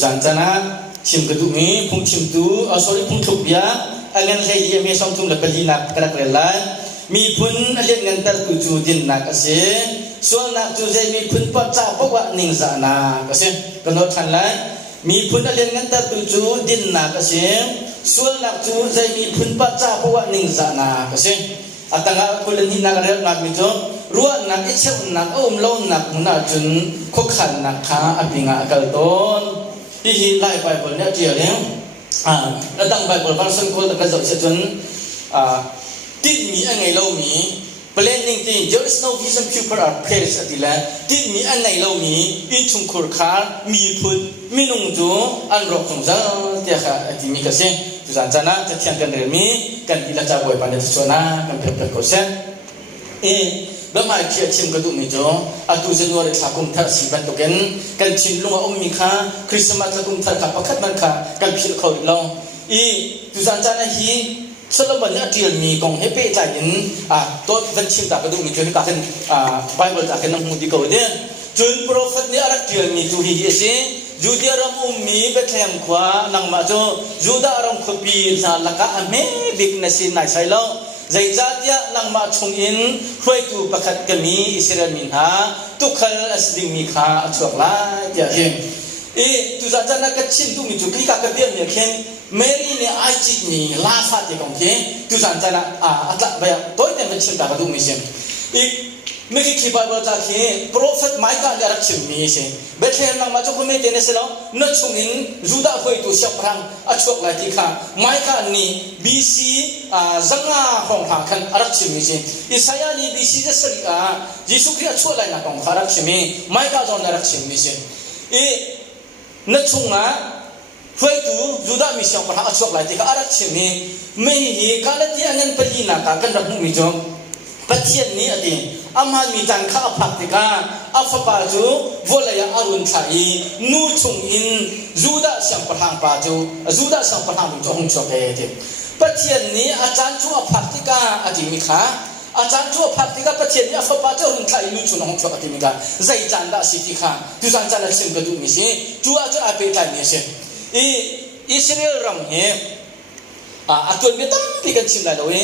จันจนะชิมกระดูนี้พุ่งชิมตูsorryพุ่งทุบยาอันนั้นใช้ที่มีสองทุ่มและเป็นนักกระเกล้มีพุ่นเลี้ยงเงินแต่ตุจูดินนักเสียส่วนนักจูใจมีพุ่นปัจจัยพวกว่านิ่งสานาก็เสียกันโดนทันเลยมีพุ่นเลี้ยงเงินแต่ตุจูดินนักเสียส่วนนักจูใจมีพุ่นปัจจัยพวกว่านิ่งสานาก็เสียอัตงาคนเล่นที่นักเรียนนักมิจฉารัวนักอิจฉานักอุ้มล้นนักมุนาจุนคุกขันนักขาอภิงาเกลต้นที่หินไล่ไปบนเนี้ยเจียวเนี่ยแล้วตั้งไปบนพระสังฆตะกระจกเสจนที่มีอะไรเรามี planning thing there is no vision people are praised อดีแล้วที่มีอะไรเรามีอินชุงคุรคามีพุทธมีนุ่งจูอันรบสงสารเจ้าค่ะที่มีกษัตริย์จุดนั้นจะเทียนกันเรื่องนี้กันที่เราจะบ่อยปานเดชชนะกันเพื่อกุศลแล้วมาเขียนชิมกระดูกมิจฉาอาตุเจนวอร์ทักกุมทัศสีบันตุกันกันชิมลุงอมมิค้าคริสต์มาสทักกุมทัศขับประคัดมันค้ากันพิลเขาอีกแล้วจุดนั้นฮีสลบันเนี่ยเดียนมีกองเฮเป้ใจยินตัวเป็นชิมตากระดูกมิจฉาที่กันไบเบิลจากกันน้ำมูดีเขาเดียจนโปรเฟตเนี่ยรักเดียนมีจูฮีเอซีจูเดียรำมีเบทเลมขวานังมาโจจูดารำขบีซาลักะอเมบิกเนสินนายไซโลใจจัดยานังมาชงอินช่วยตูประคัดกมีอิสราเอลมินหาตุกขัลอสดิมีขาช่วงละเดียร์ตุจัดนักชิมตุมิจุกลิกากระเบียนเนี่ยเข่งเมรีเนี่ยไอจิตนี่ลาฟาติกองเข่งตุจัดนักอัตละแบบตัวเต็มเป็นชิมตากระดูมิเชมเมื่อกี้ที่ไบเบิลจากที่โปรเฟตไมค์การเรียกชิมมีเช่เบทเลมนังมาจุกไม่เต็นเสร็จแล้วนัดชงอินจูดาคุยตัวเสียพรังอัชวกลายที่ข้าไมค์การนี่บีซีจังอาห้องหาคันอารักชิมมีเช่อิสายานี่บีซีจะสื่อยิสุคริสต์ช่วยอะไรนักองอารักชิมมีไมค์การจอนอารักชิมมีเช่นัดชงคุยตัวจูดามีเสียพรังอัชวกลายที่ข้าอารักชิมมีไม่เห็นการที่อันนั้นเป็นยินาการกันรักมุมิจงปัจจัยนี้อดีอามันมีจังข้าพักติกาอัฟปาจูวลายอารุณชัยนูชงอินจูดาเสียงประทางปาจูจูดาเสียงประทางมุจงจบเอติปัจจัยนี้อาจารย์จูอัพักติกาอดีมิขาอาจารย์จูอัพักติกาปัจจัยนี้อัฟปาจูอารุณชัยนูชงจบอดีมิกาใจจันดาสิทิขาจูจันจันละเสียงกระดูมิเชจูอาจูอาเปตัยมิเชอิสราเอลรังเฮอาตัวนี้ตั้งปีกันชิมได้เลย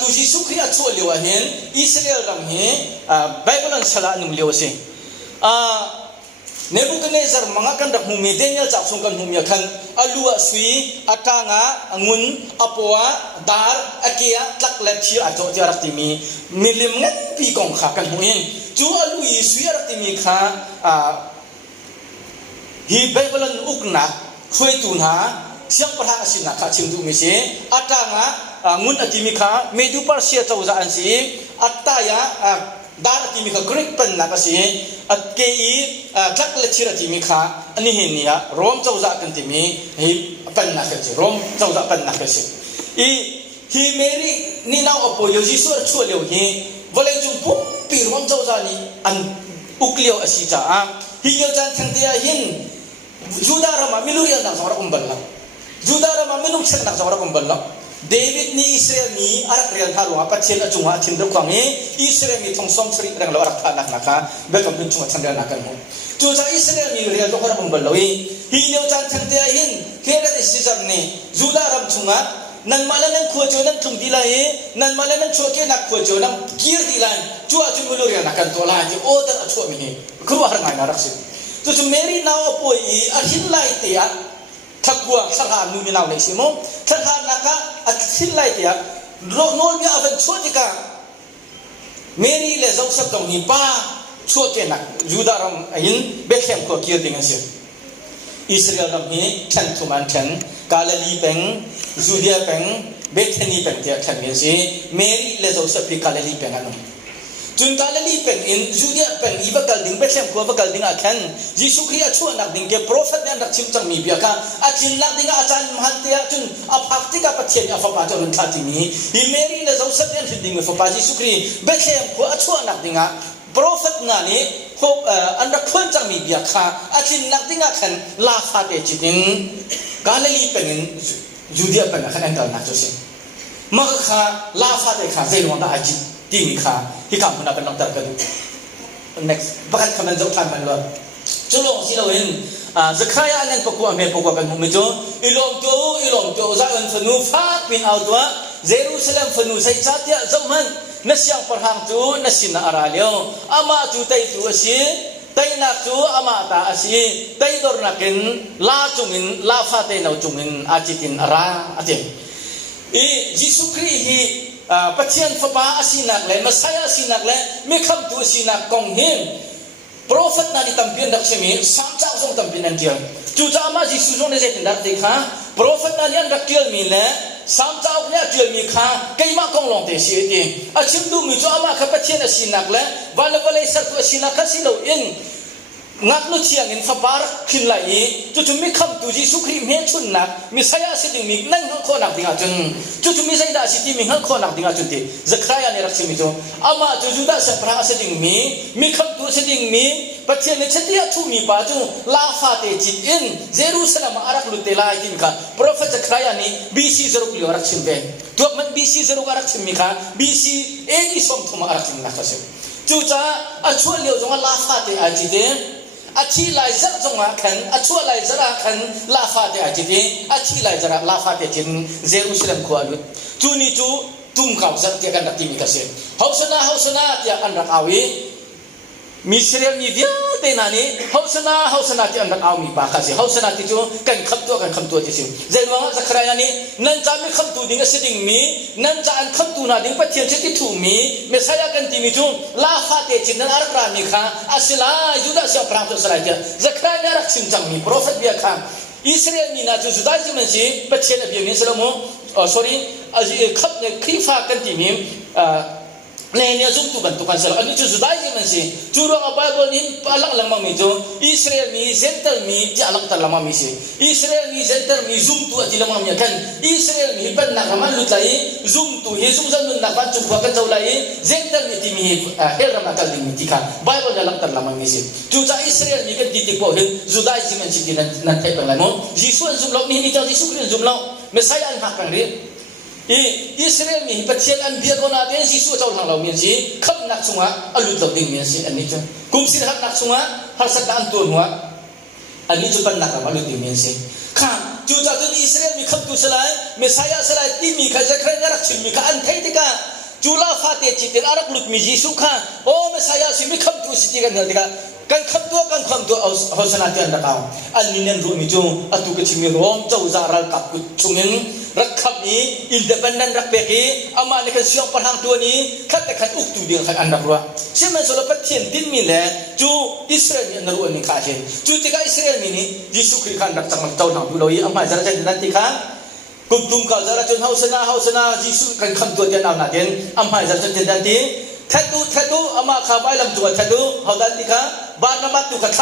ตุจิสุขรีอาชัวเลียวเห็นอิสราเอลรำเห็นไบเบิลนั้นฉลาดนุ่มเลียวสิเนบุคเนซาร์มังกันดักมุมีเดนิเอลจับส่งกันมุมีขันอลัวสุยอัตางางุนอปัวดาร์อเกียตักเล็บชีอาโจที่รักที่มีมิลิมเงินปีกองขากันหุ่นจูอลุยสุยรักที่มีขาฮีไบเบิลนั้นอุกนักช่วยตุนหาเสียงประทานสินักขาชิมดูมิเสอัตางางุนอติมิขาเมดูปาร์เซียเจ้าจานสิอัตตายาดาร์อติมิขากริกเป็นนักสิอัตเกอีทักเลชิรอติมิขาอันนี้เห็นเนี่ยรวมเจ้าจานติมิฮีเป็นนักสิรวมเจ้าจานเป็นนักสิฮีเมรีนี่น่าอภัยยิสุร์ชัวเลียวฮีวันเลยจุ่มปุ๊บปีรวมเจ้าจานี่อันอุกเลียวอสิจ้าฮีเยจันทั้งที่หินจูดารามามิลุยันนักสาวรักอุมบัลละจูดารามามิลุเชนนักสาวรักอุมบัลละเดวิดนี่อิสราเอลมีอารักเรียนทารุณปัจเจนอจุงหาทินรุกวังอิสราเอลมีทงสมสริเรื่องเรารักทานักนะคะเบกำเป็นจุงชันเรียนนักกันหมดจู่ๆอิสราเอลมีเรียนตัวคนรักอุมบัลละฮีเลียวจันทั้งที่หินเฮรัดอิสราเอลนี่จูดารามจุงหานั่นมาแล้วนั่นขวดโจนั่นทุ่มดีเลยนั่นมาแล้วนั่นชัวเกนักขวดโจนั่นกีร์ดีเลยจู่ๆมิลุเรียนนักกันตัวละที่โอ้แต่ชัวมีครัวหางานรักสิจู่ๆเมรีน่าอภัยอาหินไล่เตียทักวัวสังหารนูมีนาวเลยสิโมสังหารนักอาหินไล่เตียโรโนลมีอาเป็นชัวจิกาเมรีเลเจ้าสักตรงนี้ป้าชัวเกนักยูดารามอินเบคแฮมก็กีร์ดีกันสิอิสราเอลรำนี้ฉันทุมันฉันกาลลีเป็งจูเดียเป็งเบคเทนีเป็งเดียฉันกันสิเมรีเลเจ้าสักพิกาลลีเป็งอันนั้นจุนกาลลีเป็นอินจูเดียเป็นอีบักกัลดิ้งเบคแฮมก็บักกัลดิ้งอาคันยิสุคริสต์ช่วยนักดิ้งเก็บโปรเฟตเนี่ยนักชิมจังมีเบียกันอาจินนักดิ้งอาจารย์มหันเตียจุนอาพักติกาปัจเจนอาฟังอาจารย์มันทัดที่มีฮิเมรีเลเจ้าสักเนี่ยดิ้งเมื่อฟังยิสุคริสต์เบคแฮมก็ช่วยนักดิ้งอาโปรเฟตงานนี้พบอันดับคนจังมีเบียกันอาจินนักดิ้งอาคันลาฟาเตจิดิ้งกาลลีเป็นอินจูเดียเป็นอาคันอันเดอร์นักจุสิมากค่ะลาฟาเตค่ะเจลวันตาอาจิที่มีค่าที่คำพูดนั้นเป็นน้องตัดกัน next ประกันคำนั้นจะทำมันเลยจุลงที่เราเห็น จะใครอันนั้นปกว่าเมปกว่ากันมุมจ่ออิลอมโตจะอันฟนูฟ้าเป็นเอาตัวเยรูซาเล็มฟนูใส่จัดยาจำมันนัสยังประหังจูนัสินาอาราเลียวอามาจูไตจูอสิไตนักจูอามาตาอสิไตดอร์นักินลาจุงินลาฟาเตนเอาจุงินอาจิตินอาราอาเจยิสุคริฮีปัจจัยฟ้าอสินักเลยมาไซอสินักเลยไม่คำตัวอสินักกองหิมโปรเฟตนาดิตัมพินดักเชมีสามเจ้าทรงตัมพินนั่นเดียวจูจ้ามายิสุจงได้เจตินดักเด็กฮะโปรเฟตนาดิอันดักเดียวมีเลยสามเจ้าเนี่ยเดียวมีข้าใครมากองลงเตชีเองอาชิมดูมีจ้ามาขับปัจจัยอสินักเลยวันละวันเลยสัตว์อสินักขัดสิโลอินงัดลุเชียงอินฟบาร์ขึ้นไหลจุดมีคำตุจิสุครีมเฮชุนนักมีสายอาศิติมีนั่งหัวคนนักดิ่งจุนจุดมีสายดาศิติมีหัวคนนักดิ่งจุนที่จะใครอันนี้รักษามิจูอามาจุดดาสัพระอาศิติมีคำตุศิติมีปัจจัยในชติอาทุมีป้าจูลาฟาเตจิตอินเยรูซาเล็มอารักลุเตลาอิติมค่ะโปรเฟตจะใครอันนี้บีซีจะรุกลิวรักษามิตัวมันบีซีจะรุกรักษามิค่ะบีซีเอจิสมทุมารักษามินักษาจุดจ้าอาชวนเลี้ยวจงลาฟาเตอาจิตอาชีไลซะจงอาขันอาชัวไลซะขันลาฟาเตอาจิตอาชีไลซะลาฟาเตจินเยรูซาเล็มขวาลุจูนี่จูตุ้มข่าวสักที่กันนักที่มีกษัตริย์เฮาสนาที่อันรักเอาวิมิสเรียมีเดียวเตนันนี่เฮาสนาที่อันรักเอามีปากสิเฮาสนาที่จูกันขับตัวที่สิเจวังสักครานี้นั่นจะไม่ขับตัวดิ่งสิดิ่งมีนั่นจะอันขับตัวนาดิ่งปัจจัยที่ถูมีเมสายกันที่มีจูลาฟาเตจินนั้นอารักรามีข้าอาศิลาจุดาเสียพระตัวสลายเจ้าสักครานี้รักสิมจังมีโปรเฟตเบียข้าอิสราเอลมีน่าจะจุดาจิมันสิปัจจัยนั้นเบียมีสลามุsorry ขับเนี่ยครีฟ้ากันที่มีเนี่ยจุดตุบันตุกันสลาอันนี้จุดได้ยังมันสิจุดว่าไบเบิลนี้อาลังลังมามีจูอิสราเอลมีเซนเตอร์มีที่อาลังตัลลังมามีสิอิสราเอลมีเซนเตอร์มีซุ่มตัวที่ลังมามีกันอิสราเอลมีเป็นนักมันลุตัยซุ่มตัวเฮซุ่มจันนุนนักมันจุดพวกกันเจ้าไหลเซนเตอร์มีที่มีเฮรามากันมีที่ค่ะไบเบิลอาลังตัลลังมามีสิจุดจากอิสราเอลมีกันที่ที่พวกนั้นจุดได้ยังมันสิที่นั่นเทปอะไรมั้งยิสุอันซุ่มเรามีที่ยิสุคริสต์ซุ่มเราไม่ใช่อันหักกันเรื่องอิสราเอลมีปัจจัยอันเดียวกันนะเป็นสิสุเจ้าทางเรามีสิขับนักสงฆ์อลุตเราดิ่งมีสิอันนี้จ้ะกุมสิหักนักสงฆ์หักสักการตัวหัวอันนี้จุดปัญหาของอลุตดิ่งมีสิข้าจุดจากที่อิสราเอลมีขับตัวสลายเมสายาสลายที่มีข้าจะใครนักชิมมีข้าอันไทยที่ข้าจุลาฟาเตจิตอารักลุตมียิสุข้าโอ้เมสายาสิมีขับตัวสิที่กันเดียวที่ข้ากันขับตัวเอาสนาที่อันดับเอาอันนี้นั่นรู้มิจูอัตุกชิมิรวมเจ้าจารักกับกุศลนี้รักขับนี้อินเดปันนันรักเบกีอามาในการเสียงประหังตัวนี้ขัดแต่ขัดอุกตูเดียงขัดอันดับรัวเชื่อมันสุรพัฒน์เทียนดินมีแหละจูอิสราเอลนรู้อันนี้ข้าเห็นจูที่ข้าอิสราเอลมีนี่ยิสุคริสต์ขันดับจังหวัดเจ้าหน้าดูเลยอามาจะได้นั่นที่ข้ากุมตุมข้าจะได้จนเฮาสนายิสุกันขันตัวเดียนเอาหน้าเดียนอามาจะได้นั่นที่ทัดดูอามาข้าไปลำตัวทัดดูเฮาดันที่ข้าบาร์นามัตตุขัดเข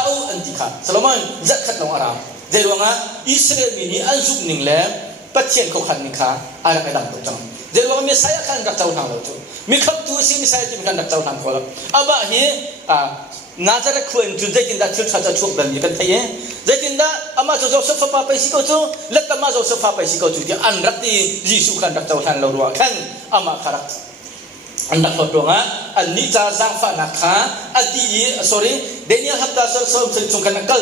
าอันที่ข้าสโลมอนจักขัดลงอารามเจรวงะอิสราเอลมีนี่อันซุกนิ่งแล้วปัจเจกเขาขันนิข้าอะไรกันดังตัวจังเจรวงะมีสายขันดักเจ้าทางเราตัวมีคำตัวสิ่งมีสายที่มีขันดักเจ้าทางเขาแล้วอาบ่าเฮน่าจะได้ควรจุดใจจินดาชุดชาจะชุบแบบนี้กันที่ใจจินดาอามาจะโจเซฟฟ้าไปสิเขาจูเล็กอามาโจเซฟฟ้าไปสิเขาจูที่อันรักที่ยิสุขันดักเจ้าทางเรารัวขันอามาคารักอันดับตัวงะอันนี้จะสร้างฝันนะคะอันที่sorryเดี๋ยวนี้ฮับตาสมสุนกันนักเก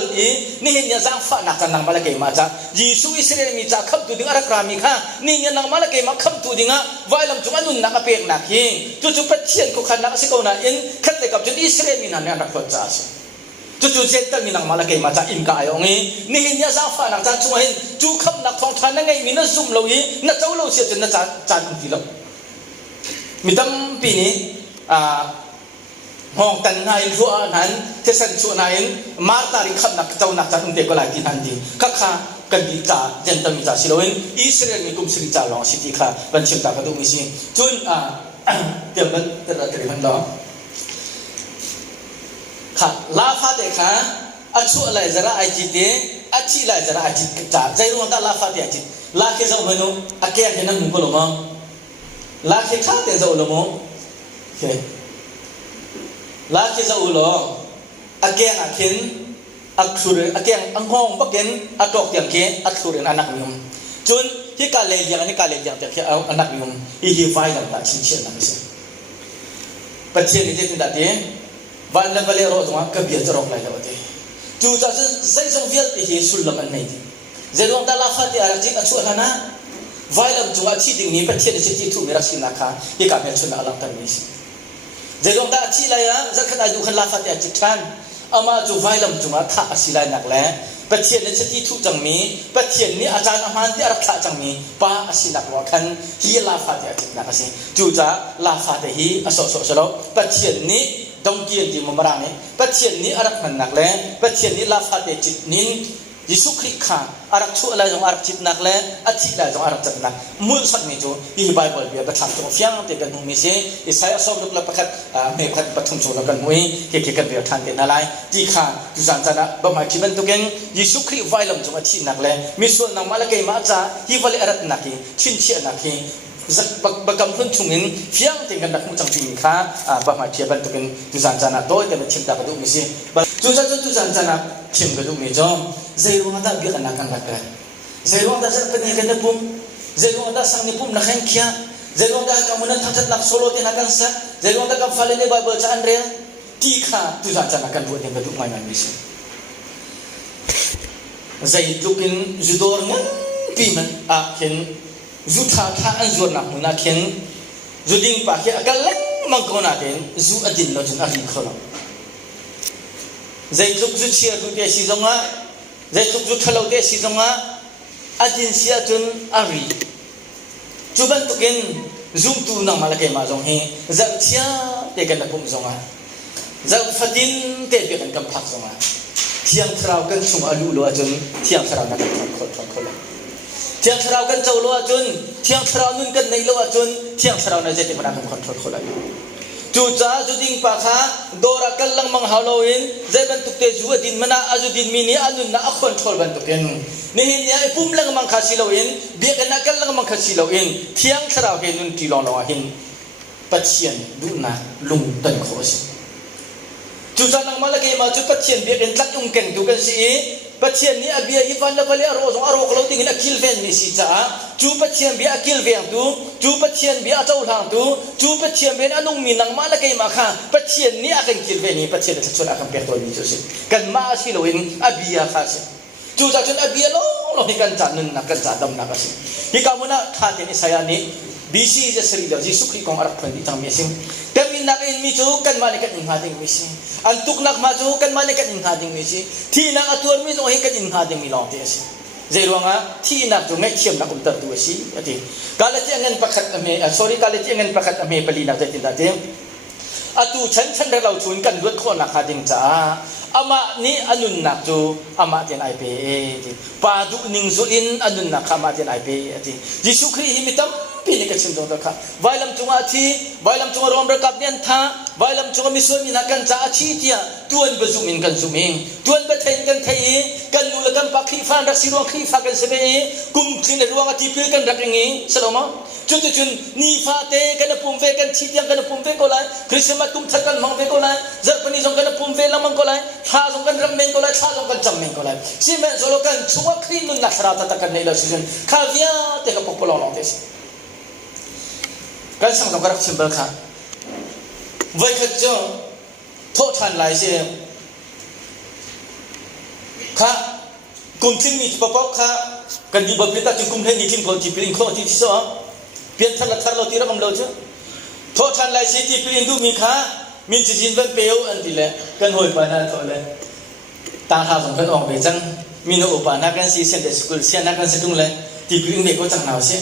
นี่เห็นยังสร้างฝันนะคะนังมาละเกมาจ้ะยิสุอิสราเอลมีจ้าขับตัวดิ่งอะไรกรามีค่ะนี่ยังนังมาละเกมาขับตัวดิ่งะไว้ลำจุอันนู้นนักเปียกนักยิงจู่ๆปัจเจียนก็ขันนักสิโกนาอินขัดเลยกับจุดอิสราเอลมีนั่นนักฝันจ้าจู่ๆเจตมีนังมาละเกมาจ้าอินกายองนี่เห็นยังสร้างฝันนักจ้าจู่เห็นจู่ขับนักฟองทานนั่งไงมีนั่นซุ่มเราอีนั่นเจ้าเราเสียจนนั่นจ้าอินทีละมิตรปีนี้ห้องแต่งงานชัวนั้นเทศน์ชัวนั้นมาตาริขับนักเจ้านักจันทร์เด็กก็หลายที่ทันทีข้ากันดีจ่าเจนตมีจ่าสิโลวินอิสราเอลมีกุมสิริจ่าลองสิที่ข้าบัญชีตากระดูกมิสิจุนเดี๋ยวมันจะระดับมันดอข้าลาฟาเตข้าอัชัวอะไรจะระไอจิตเดอัชีอะไรจะระไอจิตจ่าใจรู้ว่าลาฟาเตอจิตลาเคจะเอาเงินอาเกียร์เงินมุกโลมาลาเคข้าเตจะอุลโมโอเคลาเคจะอุลอาเกียงอาเข็นอักษุเรอาเกียงอังห้องปักเข็นอักตอกเตียงเกอักษุเรอานักมิมจนที่กาเลเลียงนี่กาเลเลียงแต่แค่อานักมิมอีฮีไฟดังตัดชิ้นเชี่ยนักเสียปัจเจกนี่จะเป็นดัดเดียวันนั้นวันเล่รอดตรงนั้นก็เบียดจะรอกอะไรแล้วเดีย จูจะใช้ส่งเวียดที่สุดลำอันนี้เจริญตาลาฟัดที่อารักจิตอสุรนะไว้ลำจุงอาชีดิ่งนี้ประเทศที่ที่ถูกมีรักษานะคะที่กับเพื่อนชนอาลังตันนี้เจริญตาอาชีไรอ่ะจะขนาดดูขันลาฟัดที่อาจิตทันอามาจูไว้ลำจุงอาท่าอาชีไรนักแล้ประเทศนี้ที่ถูกจังมีประเทศนี้อาจารย์อาหารที่อารักษาจังมีป้าอาชีนักว่าขันที่ลาฟัดที่อาจิตนักสิจูจะลาฟัดที่อาสสแล้วประเทศนี้ดงเกียรติมุมรานี่ประเทศนี้อารักมันนักแล้ประเทศนี้ลาฟัดที่จิตนินยิสุคริข้าอารักชั่วอะไรจงอารักจิตนักแล้อาทิตย์อะไรจงอารักจิตนักมุลสัตว์มีจูที่ไบเบิลเบียประทับจงเฟียงเตกันมุมิเสอิสายอาสอบลุกลับประคัดเมฆพัดปฐมโจลกันมุ้ยเกี่ยวกับเบียทันเดนอะไรที่ข้าจุจันจันนะบ่มาคิดมันตุกันยิสุคริไวลมจงอาทิตย์นักแล้มีส่วนนำมาละเกยมาจ้าที่วาเลอารักนักชินเชียนักบักกำพุ่นชุงอินเฟียงเตกันนักมุจังจิงข้าบ่มาเทียบันตุกันจุจันจันนะโดยแต่เป็นชิมตากระดูกมิเสจุจันจันนะชิมกระดูกมิจอมZairu ada biar nak kan lakar. Zairu ada seperti ni kan pun. Zairu ada sang ni pun nak kan kia. Zairu ada kamu nak tatat nak solo ti nak kan sa. Zairu ada kamu falen ni Bible caan dia. Tika tu saja nak kan buat yang kedua mainan misi. Zairu kin judor ngan piman akin jutha tha anjur nak munakin juding pakai akal lang mangkonatin zu adin lo jun ahli kholo. Zairu jucia tu dia si zonga Zai tuk kalau dia si zonga adin sia tun ari. Cuban tukin zoom tu nang malakai ma zong he. Zai cia dia kan pum zonga. Zai fatin dia kan kam phak zonga. Tiang thrau kan chung alu lo ajun tiang thrau nak khol. Tiang thrau kan chau lo ajun tiang thrau nun kan nei lo ajun tiang thrau na jeti mana kan khol. Cuca juding pakha dora kallang manghaloin zai bantuk te ju din mana azudin mini anun na akhon thol bantuken nihin ya ipum lang mangkhasiloin bi kana kallang mangkhasiloin thiang tharau ke nun tilong lo hin pathian duna lung tan khos cuca nang malake ma chu pathian bi kan tlat ung ken du kan si pathian ni abia ivan la vale aro klo ding na kilven ni si cha chu pathian bi akil veng tu chu pathian bi achau hang tu chu pathian ben anung minang ma la kai ma kha pathian ni akan kilven ni pathian ta chona kan petol ni jose kan ma si loin abia kha si chu cha chon abia lo ni kan cha nun na kan cha dam na ka si hi ka muna kha te ni saya ni bisi je seri lo ji sukri kong arak phan di tang mi sing kami nak in mi chu kan ma ni kan in ha ding mi si antuk nak ma chu kan ma ni kan in ha ding mi si thi na atur mi zo hi kan in ha ding mi lo te si Zairuanga thi nak tu ngai thiam nak umtar tu si ati kalati angan pakhat ame kalati angan pakhat ame pali nak te tinda te atu chan da lau chun kan lut kho nak ha ding cha ama ni anun nak tu ama ten ai pe ti pa du ning zu in anun nak ama ten ai pe ati Jesu Christ himitam pini ka chim dong ka vailam chunga thi vailam chunga rom ra kap nian tha vailam chunga misoi min kan cha achi tia tuan bezumin kan zuming tuan bethen kan thei kan nu la kan pakhi fan ra sirong khi fa kan sebe kum chin ruang ati pil kan rakingi saloma chun ni fa te kan pum ve kan chi tiang kan pum ve ko lai krismat kum thak kan mang ve ko lai zar pani jong kan pum ve lamang ko lai tha jong kan ram men ko lai tha jong kan cham men ko lai si men solo kan chunga khri nun na sra ta kan nei la season khavia te ka popolo lo te kan sang dong karak simbal kha vai khat jo tho than lai se kha kum tin ni papok kha kan di babita ti kum the ni tin ko ti pling ko ti so pian thar lo ti ra kam lo chu tho than lai se ti pling du mi kha min chi jin van peu an ti le kan hoi pa na tho le ta ha song kan ong be chang min no pa na kan si sen de school sian na kan se tung le ti pling be ko chang naw se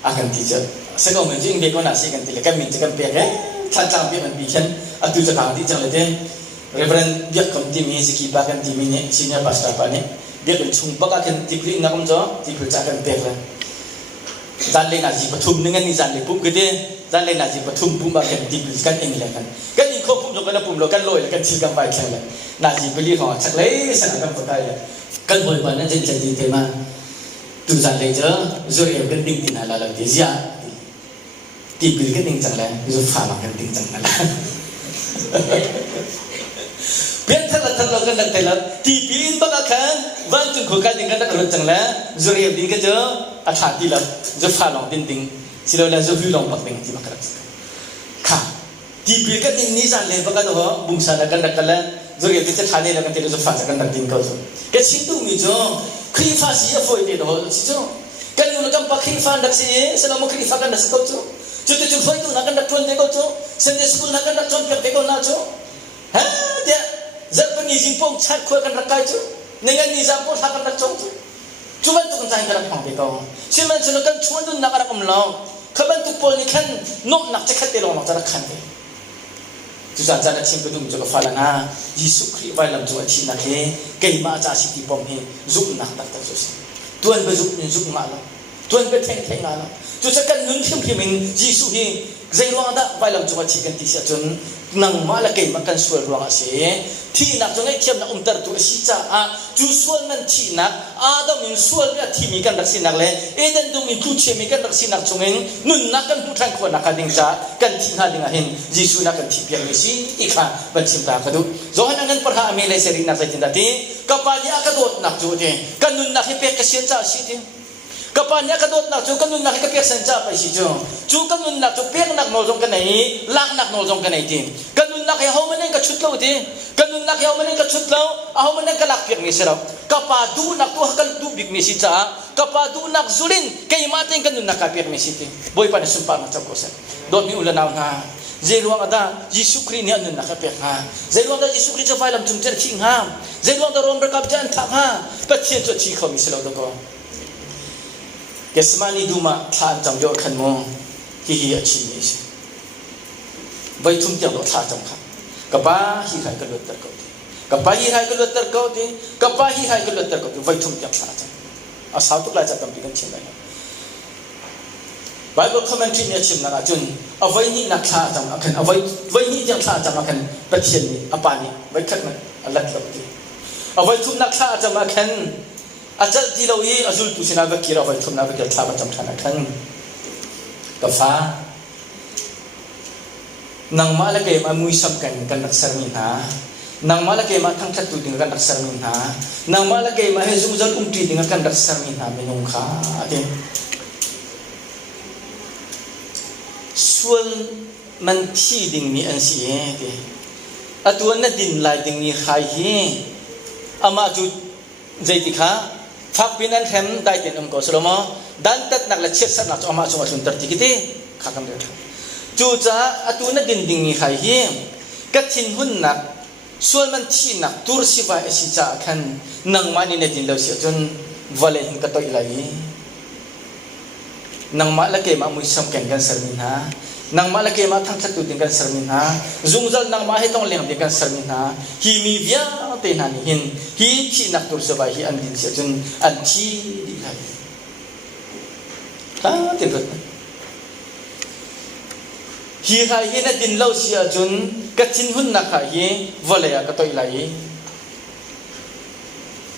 akan ti je Sego menjing beko nasi kan tile kan minta kan peke tantang be man bikin atu jakang di jang leten Reverend dia kom tim ni siki ba kan tim ni senior pastor pa ni dia kan chung ba kan tikli na kom jo tikli cha kan pek la dan le na ji pathum dengan ni jan le pup gede dan le na ji pathum pum ba kan tikli kan ing le kan in ko pum lo kan pum lo kan loi kan sil kan bai thang le na ji beli ho chak le san kan patai le kan boi ba na jen jen di tema tu jan le jo zo em kan ding tin ala la ti ja Tipil kan ting chang la zo pha ma kan ting chang la pian thal lo kan tai la tipin ba kan van chung ko kan ting kan ro chang la zo re din ka jo a tha ti la zo pha long tin ting si lo la zo hu long pak ting ti ma ka kha tipil kan ting ni san le ba ka do bung sa la kan la rồi cái chất thải này là cái tiền phản sẽ cần đặt tiền câu rồi cái chính tu mi cho khi pha gì phơi thì đó chứ cái người làm bác khi pha đặt gì sẽ làm khi pha cần đặt câu chứ chú phơi tu nak đặt tuan câu chứ Sunday school nak đặt tuan việc câu nào chứ ha dia rất có nhiều gì phong chặt khơi cần đặt cái chứ nên cái gì phong chặt cần đặt chứ cuma tu kan saya kadang pang betul. Cuma kalau kan cuma tu nak ada kumlau, kapan tu pol ni kan nok nak cakap terong nak cara kan deh. Tu jangan cing kedum juga falana Yesus Kristus dalam tu aci nak ke macam si tipom he zuk nak tak terus. Tuan bezuk zuk malam, Tuan beteng malam. Tu sekarang nun kim Yesus he zai ruang ada dalam tu aci kan tisya jun nang malah ke makan sual ruang asyik. Ti nak jangan tiap nak umtar tu asyik ju sual man ti nak ada min sual dia ti mikan dak sinak le eden tu min tu che mikan dak sinak jungeng nun nak kan putang ko nak kading ja kan ti ha ding ahin Yesus nak kan ti piang misi ikha bercinta kadu zohan angan perha amele seri nak cinta ti kapanya akadot nak ju de kan nun nak pe kesian ja si ti kapanya kadot nak ju kan nun nak ke pe sen ja pa si ju kan nun nak ju pe nak no jong kan nei lak nak no jong kan nei ti kan nun nak ho manen ka chutlo ti kanun nak yaw manen ka chutlaw aho manen ka lakpir ni sirap kapadu nak tu hakal tubig ni sita kapadu nak zulin kay mating kanun nak kapir ni siti boy pa na sumpa na chapkosan dot mi ulanaw ha zeluang ada Yesus Kristus ni anun nak kapir ha zeluang da Yesus Kristus failam tumter king ha zeluang da rom berkap jan tak ha patien to chi kho mi selaw do ko kesmani duma than jam yo khan mo hi achi ni bai tum tiang do tha jam kha kapah hi hai ka lutter ko kapah hi hai ka lutter ko ti kapah hi hai ka lutter ko ti vai thum tiang sa cha a sau tu la cha kam pikan chin lai Bible commentary ni chim na chun avai ni nak tha jam akan avai ni tiang tha jam akan pathian ni apa ni vai khat na alat lo ti avai thum nak tha jam akan ajal ti lo yi azul tu sina ba kira vai thum na ba kira tha ba jam thana kan kapah nang malagay mamuisam kan nagsarmin ha nang malagay matang tatu din kan nagsarmin ha nang malagay mahezumzal umti din kan nagsarmin ha minung kha ate sual man thi ding ni an si ate atuan na din lai ding ni khai hi ama ju zaiti kha phak pinan hem dai ten ko solomo dan tat nak la chet sat nak ama chu asun tar tikiti khakam de chu cha atuna din ding ni khai hi ka thin hun nak sual man thi nak tur siwa esi cha khan nang mani ne din lo si chun vale hin ka toi lai nang ma la ke ma mui sam ken kan sarmin ha nang ma la ke ma thang thatu din kan sarmin ha zungzal nang ma he tong leng din kan sarmin ha hi mi via te na ni hin hi thi nak tur siwa hi an din si chun an thi di lai ta tin rat hi hai hi na din lo sia chun ka thin hun na kha hi valaya ka toi lai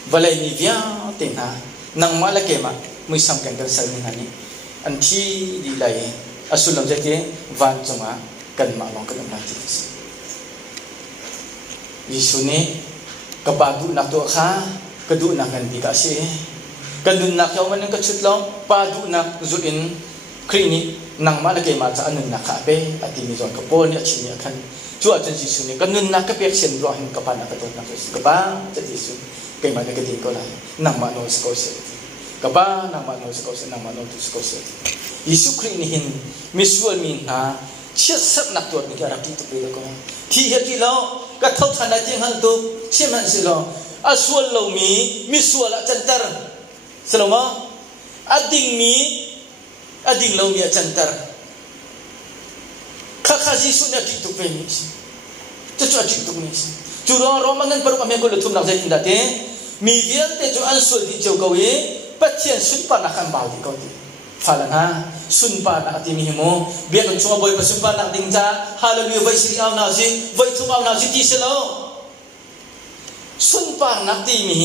valai ni via te na nang ma la ke ma mui sam kan kan sarmin ha ni an thi di lai asulam jate van chunga kan ma long kan na ti Yesu ni ka padu nak to kha ka du na kan bi ka si kan dun nak yaw man ka chutlaw padu na zuin krini nang ma la ke ma cha anun na kha pe ati mi zon ka pon ya chi ni kan chu a chen Yesu ni kan nun na ka pek sen ro hin ka pa na ka to na ka ba cha Yesu kai ma ka ti ko la nang ma no sko se kaba nang ma no sko se nang ma no tu sko se Yesu Kristus ni hin misual min ha chiat sap nak tu ni ka ra ti tu pe ko thi he ki lo ka thau than na jing han tu chim han si lo asual lo mi misual a chantar selama ading mi ading lo mi a chantar kha Yesu na ti tu pe ni tu ti tu ni tu ro mangan paru ame ko lu thum nak jai tin da te mi vial te ju an sul di chau ko ye pathian sun pa na kan ba di ko ti phalan ha sun pa na ti mi mo bia kan chunga boy pa sun pa na ding cha hallelujah vai sri au na ji vai thum au na ji ti se lo sun pa na ti mi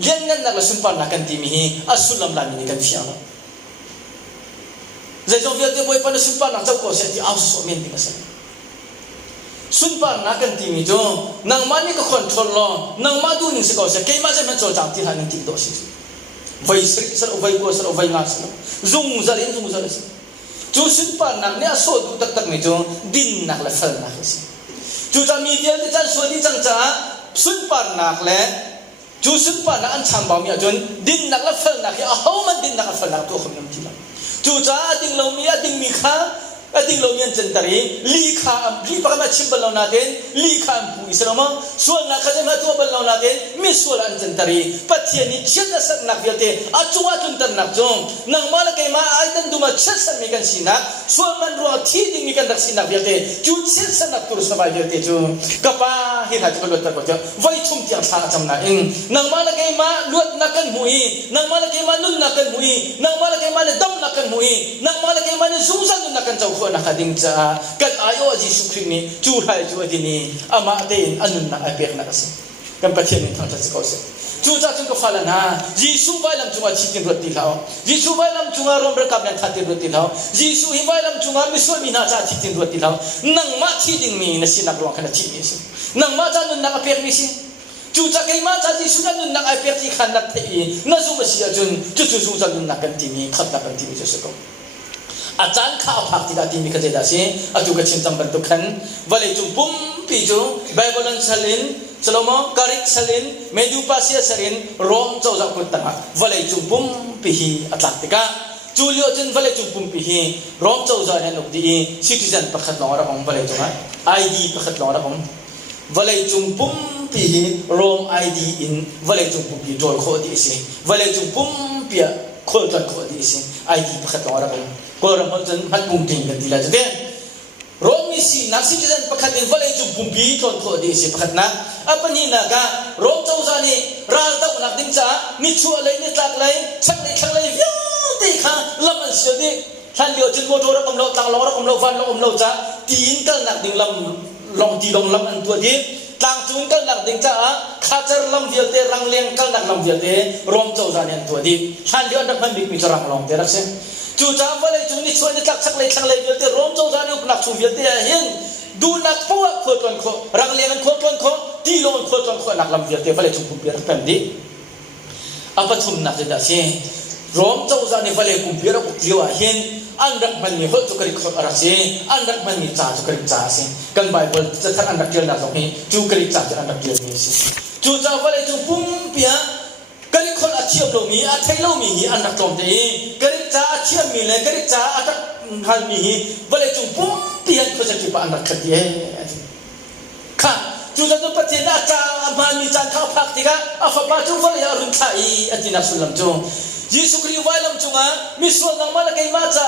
lian nan na la sun pa na kan ti mi asulam la ni kan fiang zai jong vial te boy pa na sun pa na chau ko se ti au so men ti ka sa sun pa na kan ti mi jo nang mani ka control lo nang ma du ning se ko se ke ma se man cho jang ti han ti do si vai sri sar vai ko sar vai nga sar zung zalin chu sun pa nak ne so du tak tak mi jo din nak la fal na si chu ta mi dia te chan so ni chang cha สุนปานนักและจูสุนปานนักอันช่างบ่าวมีจนดินนักละฟัลนักเอาเขามันดินนักฟัลนักตัวคนนั้นทีละจูจ้าดิ่งเรามีดิ่งมีข้าดิ่งเรามีอันจันทรีลีข้าลีปากมาชิมบอลเราหน้าเด่นลีข้ามผู้อิสลามส่วนนักจะมาตัวบอลเราหน้าเด่นมีส่วนอันจันทรีปัจเจนิเชื่อสักนักเดียวเตะอาจว่าจุนตันนักจงนังมาละเกมาไอ้ดันดูมาเชื่อสักมีกันสินักส่วนมันรัวที่ดิ่งมีกันดักสินักเดียวเตะจูเชื่อสักนักตัวสบายเดียวเตะจูกับป้าฮิรัจก็ลดตะกดเจ้าไว้ชุ่มเตียงชาจำนาเองนังมาละเกมาลวดนักกันมุยนังมาละเกมานุ่นนักกันมุยนังมาละเกมาเนี่ยดำนักกันมุยนังมาละเกมาเนี่ยซุ่มซันนุ่นนักกันเจ้าคนนักดิ่งจ้ากันอายุอาจิสุขนี้จูไฮจูอดีนี้อามาเดนอันนั้นอาเปียกนักสิกันประเทศนี้ทางจักรเขาเสียจูจ้าจึงก็ฟังนะยิสุไว้ลำจุงอาชิตินรถติลาวยิสุไว้ลำจุงอารมณ์ระกับนั้นขัดตินรถติลาวยิสุไว้ลำจุงอามิสวมีนาจ้าชิตินรถติลาวนังมาที่ดิ่งมีนสินักรวงขนาดที่นี้สินังมาจ้านุ่นนักอาเปียกนี้สิจูจ้าใครมาจ้ายิสุนั้นนุ่นนักอาเปียกที่ขันนักที่นั่นซุ่มเสียจนจู่ซุ่มจ้านุ่นนักกันที่นี้ขัดนักกันที่นี้จะสกอาจารย์ข้าวผักที่ได้ที่มีกระเจดาสิอาตุกชินตัมบันตุขันวันเลยจุ่มปุ่มปีจูไบเบิลสลินสโลโมการิกสลินเมดูปาเซียสลินโรมเจ้าจากคนต่างวันเลยจุ่มปุ่มปีฮีอัตลันติกาจูเลียจนวันเลยจุ่มปุ่มปีฮีโรมเจ้าจากเนี่ยนกดีซิติเซนประคัดลองระองวันเลยจุ่มไอดีประคัดลองระองวันเลยจุ่มปุ่มปีฮีโรมไอดีอินวันเลยจุ่มปุ่มปีโดนโคดีสิวันเลยจุ่มปุ่มปีโคตรโคดีสิไอดีประคัดลองระองก็รำพันจนพัดปุ่มทิ้งกันทีละจุดเด่นโรมิสีนักสิจิสันประคัดเองวันเลยจุ่มปุ่มปีโดนโคดีสิประคัดนักอัปนี้นักะโรมเจ้าจานี่ราลเต้านักดิ้งจ้านิชัวเลยนิตักเลยชักเลยวิวตีข้าลำมันเสียดิท่านเดียวจนโมโตระกำเราตังเราระกำเราฟันเรากำเราจ้าตีนกันนักดิ้งลำลองตีลงลำอันตัวดิต่างจุนกันนักดิ้งจ้าข้าจะลำเดียวเตรังเลี้ยงกันนักลำเดียวเตโรมเจ้าจานี่อันตัวดิท่านเดียวนักมันมีจะรังลองเตรักเสียจู่จ้าวันเลยจุนนิชัวนิตักชักเลยเดียวเตโรมเจ้าจานี่นักชูเดียวเตเห็นดูนักพวกโคตรโครังเลี้ยงกันโคตรโคตีลงโคตรโคนักลำเดียวเตวันเลยจุนปุ่มเปียร์เป็นดิอัปทุมนักเด็ดเสียโรมเจ้าจานี่วันเลยปุ่มเปียร์กุกเดียวเห็นอันรักมันมีหัวจุกริกอะไรเสียอันรักมันมีจ่าจุกริกจ่าเสียกันไบเบิลจะทักอันรักเดียวนักตรงนี้จุกริกจ่าจะอันรักเดียวนี้สิจู่จ้าวันเลยจุนปุ่มเปียร์กริกคนอาเชียบลงมีอาเทลมีอันรักตรงนี้กริกจ่าอาเชียบมีเลยกริกจ่าอาตักหันมีวันเลยจุนปุ่มเปียร์เขาจะคิดว่าอันรักขัดแย้ค่ะจู่จ้าจุนปฏิญาจ่ามันมีจานข้าวผักที่กะอาฟบาจุวันเลยอรุณไทยอธินักสุลัมจงยิสุคริวายลำจุงะมิส่วนนังมาละไกมาจ้า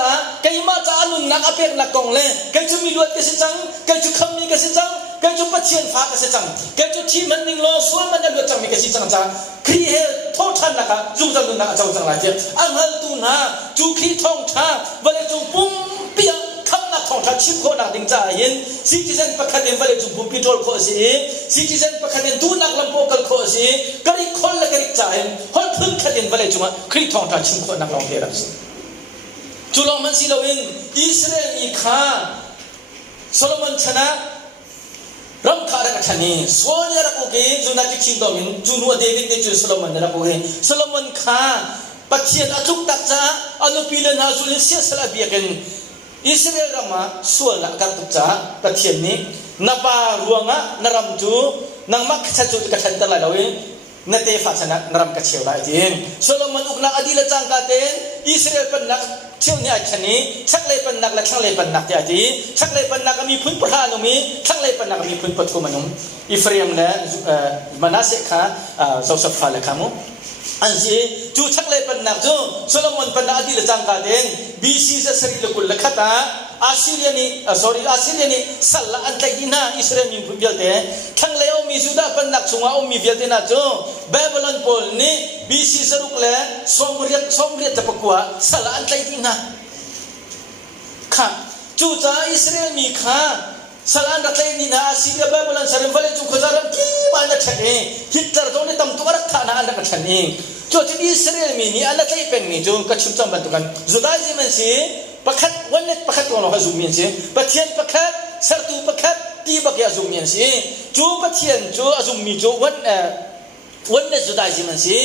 อันนุ่นนักอเปกนักกงเล่ไกจุมีลวดกสิจังไกจุคำมีกสิจังไกจุปัจเจียนฟ้ากสิจังไกจุที่มันนิ่งโลส่วนมันยังลวดจังมีกสิจังจ้าครีเฮทองทันนะคะจุงจังนุ่นนักเจ้าจังหลายเจ้าอันฮัลตุนาจุครีทองท่าวันเลยจุงปุ่มเปียคำนักทองทันชิบโคนักดิ่งจ้าเห็นซิกิเซนประคันเดนวันเลยจุงปุ่มปีโตลโคสิซิกิเซนประคันเดนดูนักลำโพกลโคสิกริกคนละกริกจ่าเห็นฮอลพึ่งขัดเดนวันเลยจุงครีทองทันชิบโคนักลองเทรับสิจุลมันสิโลวินอิสราเอลมีข้าโซโลมอนชนะรำคารักชันีโซเนียรักโอเคจุนักชิงดอมินจุนัวเดวิดเนี่ยจุโซโลมอนรักโอเคโซโลมอนข้าปัจเจียนอาจุกตักจ้าอนุพิเลนหาจุลินเสียสละเบียกันอิสราเอลรามาส่วนละกันตุกจ้าปัจเจียนนี้นับารวงะนรำจูนังมักชัดจุดกระชันตะไลเราเองนัตเตฟ้าชนะนรำกระเชียวได้จริงโซโลมอนอุกนักอดีตจังกาเตนอิสราเอลเป็นนักเที่ยวเนี่ยชันนี้ชักเลยเป็นนักและชักเลยเป็นนักเดียดีชักเลยเป็นนักมีพื้นประหานุมีชักเลยเป็นนักมีพื้นปฐมนุมอิฟเรียมและมานาเซค่ะโซซฟาเลขามุอันนี้จู่ชักเลยเป็นนักจู่โซโลมอนเป็นนักอดีตจังกาเตนบีซีจะสริลกุลเลขตาอาซีเรียนีสัลลันไตดินาอิสราเอลมีผู้เบียดเตะทั้งเลวมีจุดาเป็นนักสงฆ์มีเบียดเตะนะจู่บาบิลอนโพลนี่บีซีสรุกเลยสมเรียจะปกว่าสัลลันไตดินาค่ะจู่จ้าอิสราเอลมีค่ะสัลลันไตดินาอาซีเรียบาบิลอนสาริมฟัลเลจู่ขจารำกี่บ้านนักฉันเองฮิตเลอร์ตรงนี้ตั้มตัวรักฐานะนักฉันเองจู่ที่อิสราเอลมีนี่อันนั้นไตเป็นนี่จู่ก็ชุบจำบันตุกันจุดได้จิมันสิประคัดวันนี้ประคัดตัวเราให้ซูมเมียนสิประเทียนประคัดสารตูประคัดตีบักยาซูมเมียนสิจูประเทียนจูอาซูมมีจูวันนี้จุดได้จิมันสิ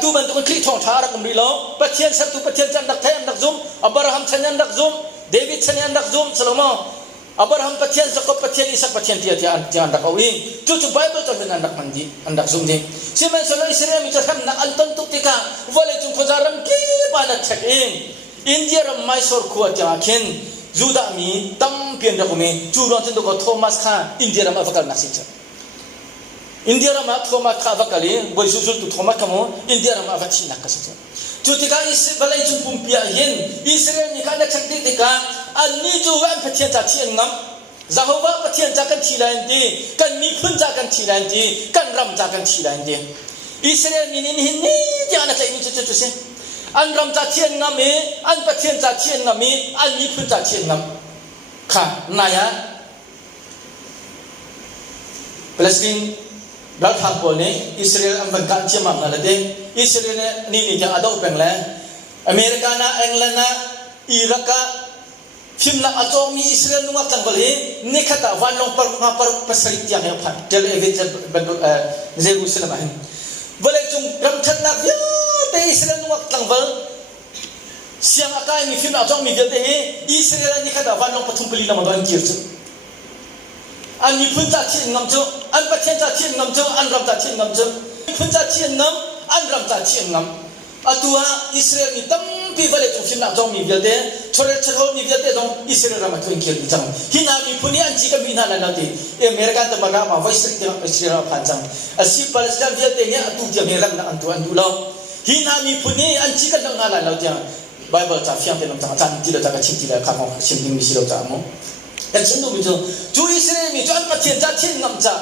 ตูมันตุกันคลีทองท้ารักมุริโลประเทียนสารตูประเทียนจันดักแทนดักซูมอับราฮัมชันยันดักซูมเดวิดชันยันดักซูมสโลโม Abraham pathian Jacob pathian Isaac pathian tian dak awing cu Bible to dan andak mandi andak sumji siman solo Israel mi ham na anton tuktika wale chung khojaram ki bana check India ram Mysore khuat jakin Juda mi tam pian da kumi chu ron chen ko Thomas kha India ram avakal naksi cha India ram Thomas kha avakali boy susul tu Thomas kamo India ram avati nakasi cha chu tika is balai chung pumpia yen Israel ni kana check tika ani ju wan pathian cha thian ngam Jehovah pathian cha kan thilan di kan mi phun cha kan thilan di kan ram cha kan thilan di Israel ni hin ni ja na kai mi chu se an ram cha thian ngam me an pathian cha thian ngam me an mi phun cha thian ngam kha na ya Palestine dal thang pol ne Israel am ban kan chiam na la de Israel ni ja ado peng la America na England na Iraq Fimla atau mi Israel nunga tanggoli ni kata wanlong par pasari tiang yang pan tel event Jerusalem ahin boleh cung ramchan nak ya te Israel nunga tanggol siang akai mi fimla atau mi dia Israel ni kata wanlong patung peli nama doan kirju an mi pun tak cien ngam jo an patien tak cien ngam jo an ram tak cien ngam jo pun tak cien ngam an ram tak cien ngam atua Israel ni tam pi vale tu fimla atau mi dia chore mi dia dong Israel ram tu ingkil jang hina mi puni an jika bina na nanti Amerika ta baga ma voice ti Israel panjang asi Palestina dia te nya atu dia meram na antu andu lo hina mi puni an jika dong na lo dia Bible ta fiang te long ta tan ti lo ta ka chin ti la ka mo chin mi si lo ta mo dan chin du mi jo ju Israel mi jo an patien ta chin ngam cha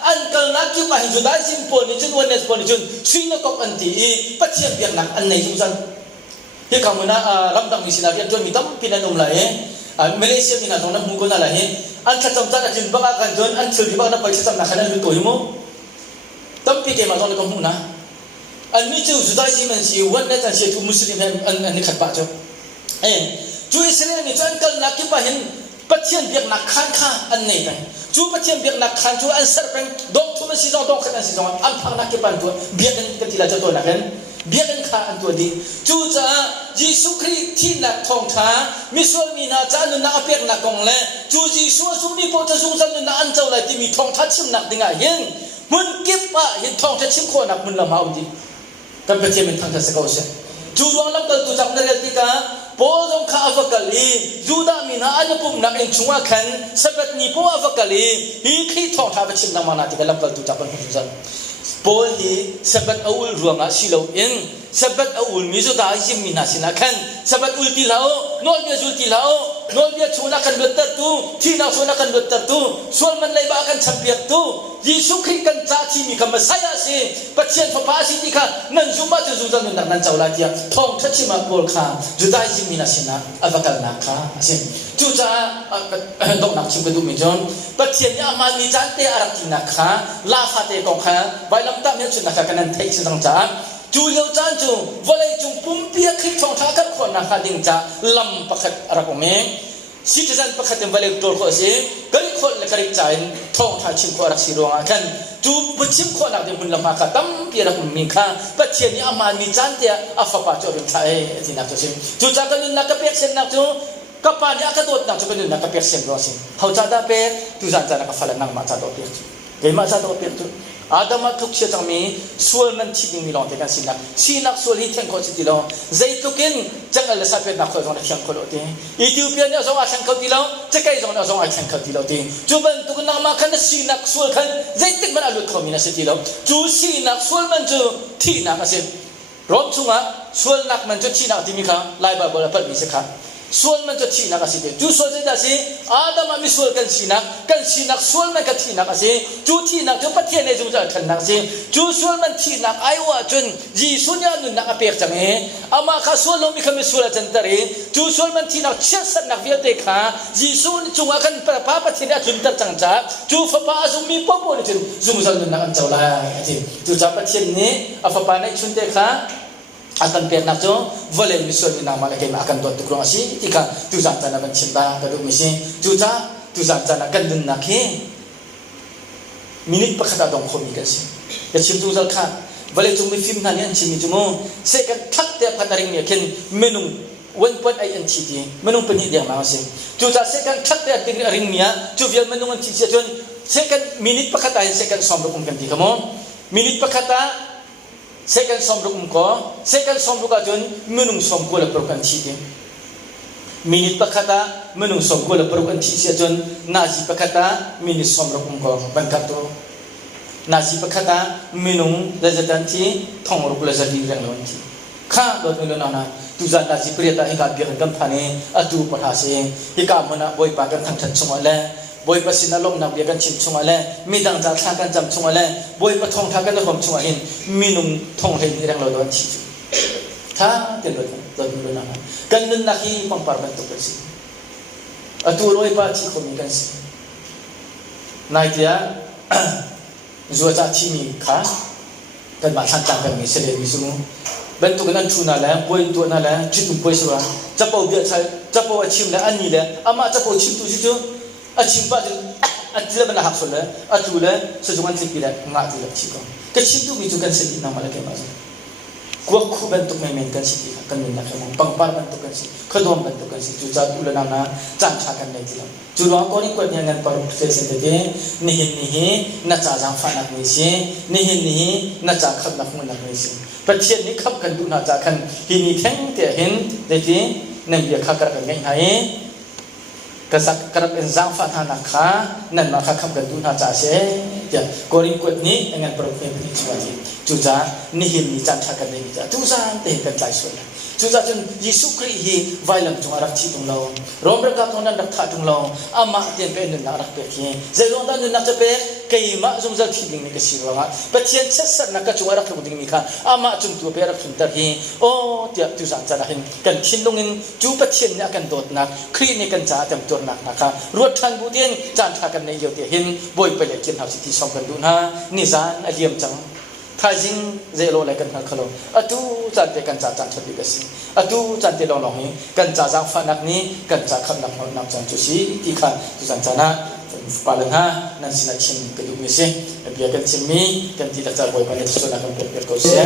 an kal na ki pa hin ju da sim po ni chun witness po ni chun swing na kop anti patien biak nak an nei ju san he kamuna ramdang mi sinabian jon mi tam pinanum la Malaysia mi na dong na mu ko na la an khatam ta na jin ba kan jon an thil ba na pa cham na khana lu to mo tam pi ke ma dong ko mu na an mi chu ju da sim an si witness an si tu muslim an khat pa jo ju Israel ni chan kal na ki pa hin patien biak na khan kha an nei ta chu patien biak na khan chu an serpeng dong tu ma si dong khan si dong an phang na ki pan tu biak an ka ti la cha to na khan biar engkau antu di, cuca Yesus Kristus tidak thongtha, misal mina jangan nak apek nak kongle, cuci suatu mi pota sungsan nak anjau lagi mi thongtha cim nak dengar yang, mungkin pak yang thongtha cim kau nak mun lamau di, kan percaya mentang tersekau se, curuang lam kalau tujuh negara kita, bolong kah avakali, juda mina aja pun nak encunga kan, sebab ni pun avakali, hikri thongtha cim nak mana tiga lam kalau tujuh pun tujuh. Boleh sebab awal ruang silau eng sebab awal mizu dah izin mina sinakan sebab ulti lau nol dia ulti lau nol dia cunakan better tu tina cunakan better tu soal menleba akan campiak tu Yesus kan caci mi kam saya si patien papasi tika nan zuma tu zuzan nan caula dia thong thachi ma bol kha juda izin mina sina avakal nakha asin cuca dong nak cim kedu mijon patien ya amani jante arak tinakha la fate kong kha bailam ta me chuna ka kanan thai chin cha chu leu chan chu volai chung pumpia khik thong tha ka khon na kha ding cha lam pakhat arakome citizen pakhat valai tor kho se kali khol le kari chain thong tha chim ko arak sirong kan chu puchim kho na de mun lam kha tam pi ra kum mi kha patien ya amani jante afa pa cho rim thai tina to sim chu cha ka nun na ka pek sen na chu kapan ya ka dot na chu ka nun na ka pek sen ro sim hau cha da pe tu zan cha na ka falan nang ma cha do pe ke ma cha do pe tu Adam atuk siya kami sual man tibing milong tekan sinak sual hiteng ko si tilo zaitukin jangan lesapet nak ko zong na siyang ko lote Ethiopia ni zong asang ko tilo cekai zong na zong asang ko tilo te cuban tukun nang makan sinak sual kan zaitik man alut ko mina si tilo cu sinak sual man cu tina kasi rom chunga sual nak man cu tina timika lai ba bola pat bisa ka sual man cu tina kasi te cu sual zai si Adam ami sual kan sinak sual man ka tina kasi cu tina cu patien ne jung ja kan nak si cu sual man tina aiwa chun ji sunya nun nak apek change ama ka sual lo mi kami sual jan tare cu sual man tina chesat nak vial te kha ji sun chunga kan pa patien ya chun tar chang cha cu fa pa azum mi po po ni chun jung ja nun nak an chaw la ati cu cha patien ni afa pa nai chun te kha akan pernak jo volem misol na mala kay akan to tukro asi tika tuzan ta na ban chimba ka du misi tuza tuzan ta na kan dun na ke minit pa khata dong khomi kasi ya chim tuzal kha vale chung mi film na yan chimi jumo second thak te phataring me ken menung วันเปิดไออันทีดีมันนุ่งเป็นนิดเดียวมาสิจูจ่าเสกันทัดแต่ติงริงเมียจูเวียนมันนุ่งอันทีเสียจนเสกันมินิทประคตาเสกันสอมรุกกันทีขโมมินิทประคตาเสกันสอมรุกก็เสกันสอมรุกจนมันนุ่งสอมกุลปรุกันทีดีมินิทประคตามันนุ่งสอมกุลปรุกันทีเสียจนนาจีประคตามินิทสอมรุกก็บังคับตัวนาจีประคตามินุ่งเลจดันทีท่องรุกเลจดีเรื่องล้วนทีข้าโดนมิลนานาตุจานนาจีเปรียตาฮิกาเบียกันพันเออตูปะหาเสฮิกามนะบอยปากันทั้งทันชงอะไรบอยปัสสินาลมนับเบียกันชิมชงอะไรมีดังจากทางกันจำชงอะไรบอยปะทองทางกันผมชงอะไรมีนุ่งทองเห็นเรื่องเราโดนชี้จุถ้าเต็มเลยโดนมิลนานากันนึกนักฮีปังปาร์มันตุกันสิเออตูรอยปาชีคนมีกันสินายเดียจัวจ่าชีมีขากันมาทันต่างกันมีเสด็จมีสมุเป็นตัวกันชูน่าแหละป่วยตัวน่าแหละจิตป่วยสุราจะเป่าเบียดใช้จะเป่าอาชิมแหละอันนี้แหละอามาจะเป่าชิมตัวจู่ๆอาชิมป้าจะอันที่เราเป็นหักส่วนเลยอันตัวเลยสุดวันที่กี่แหละงาที่เราชิมกันแต่ชิมตัวมีตัวกันสิน้ำอะไรกันมาสิกว่าคู่เป็นตัวไม่เหมือนกันสิกันมีนักมองปังปาร์เป็นตัวกันสิขดมเป็นตัวกันสิจู่ๆตัวเลยน้ำน่ะจานชากันในที่เราจู่ๆก่อนนี้ก็ยังงั้นปาร์เฟสเซนเดย์นี่น่าจะจางฟันนักนี่สินี่น่าจะขับนักมันนักนี่สิประเทศนี้ขับกันดูน่าจะขันที่นี่แข็งแต่เห็นได้ที่นั่นเบียร์ขับกันง่ายหายกษัตริย์กระเป็นจางฟันหานักขานั่นมาขับกันดูน่าจะเสียเดี๋ยวก่อนนี้กดนี้งั้นปาร์เฟสนี่สวัสดีจู่ๆนี่จางชากันในที่จู่ๆเตะกันใจสวยจู่ๆจนยิสุคริฮีไวลัมจงอารักที่ตรงเรารวมประกาศตรงนั้นรักท่าตรงเราอามาเตียนเป็นหนึ่งนักรักเปียกี้เจ้าตอนนั้นนักจะเป็นเกี่ยมาจงจะที่ดิ่งนี่ก็สิว่าประเทศเช็ดสันนักจงอารักที่ดิ่งนี่ค่ะอามาจงตัวเป็นรักสุนทรฮีโอ้เดี๋ยวจู่ๆจะได้เห็นกันทิ้งลงอินจู่ประเทศนี้กันโดดนักครีนี่กันจ่าเต็มตัวนักนะคะรวดทันบุเดียนจานท่ากันในเยอะเดียเห็นบ่อยไปเลยกินหาสิที่ชอบกันดูนะนิสานอเลียมจังถ้าจริงเจโรเลยกันขลุ่มอะตูจันเตกันจ่าจันทบิกสิอะตูจันเตลองลองนี้กันจ่าจังฟันนักนี้กันจ่าขับนักนับจันจุสีที่ข้าจุจันจานะปาลังฮะนั่นสินะชิมกระดูกมิเสเบียกันชิมมีกันที่จะจ่าบ่อยไปในสุนัขกันเป็นเกิดเสีย